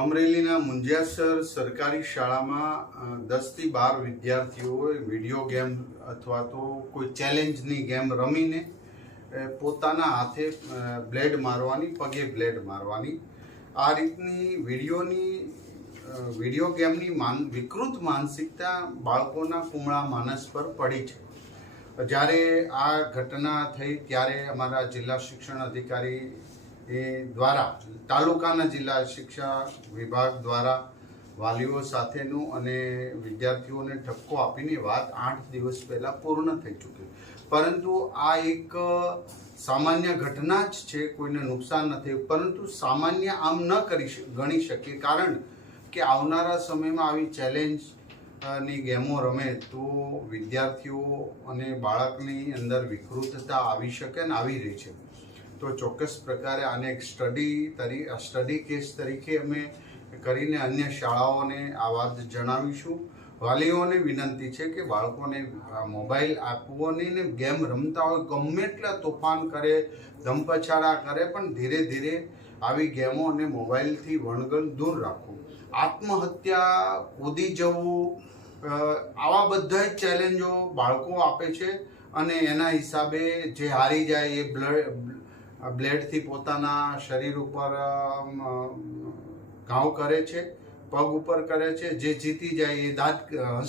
અમરેલીના મુંજિયાસર સરકારી શાળામાં 10 થી 12 વિદ્યાર્થીઓએ વિડીયો ગેમ અથવા તો કોઈ ચેલેન્જની ગેમ રમીને પોતાના હાથે બ્લેડ મારવાની, પગે બ્લેડ મારવાની આ રીતની વિડીયો ગેમની વિકૃત માનસિકતા બાળકોના કુમળા માનસ પર પડી છે. જ્યારે આ ઘટના થઈ ત્યારે અમારા જિલ્લા શિક્ષણ અધિકારી દ્વારા તાલુકાના જિલ્લા શિક્ષા વિભાગ દ્વારા વાલીઓ સાથેનું અને વિદ્યાર્થીઓને ઠપકો આપીને વાત 8 દિવસ પહેલાં પૂર્ણ થઈ ચૂકી. પરંતુ આ એક સામાન્ય ઘટના જ છે, કોઈને નુકસાન નથી, પરંતુ સામાન્ય આમ ન ગણી શકીએ, કારણ કે આવનારા સમયમાં આવી ચેલેન્જ ની ગેમો રમે તો વિદ્યાર્થીઓ અને બાળકની અંદર વિકૃતતા આવી શકે અને આવી રહી છે. તો ચોક્કસ પ્રકારે આને એક સ્ટડી કેસ તરીકે અમે કરીને અન્ય શાળાઓને આ વાત જણાવીશું. વાલીઓને વિનંતી છે કે બાળકોને મોબાઈલ આપવો નહીં ને ગેમ રમતા હોય ગમે એટલા તોફાન કરે, ધમપછાડા કરે, પણ ધીરે ધીરે આવી ગેમો અને મોબાઈલથી વણગણ દૂર રાખવું. આત્મહત્યા, કૂદી જવું, આવા બધા જ ચેલેન્જો બાળકો આપે છે અને એના હિસાબે જે હારી જાય એ બ્લેડથી પોતાના શરીર ઉપર ઘાવ કરે છે, પગ ઉપર કરે છે, જે જીતી જાય એ દાંત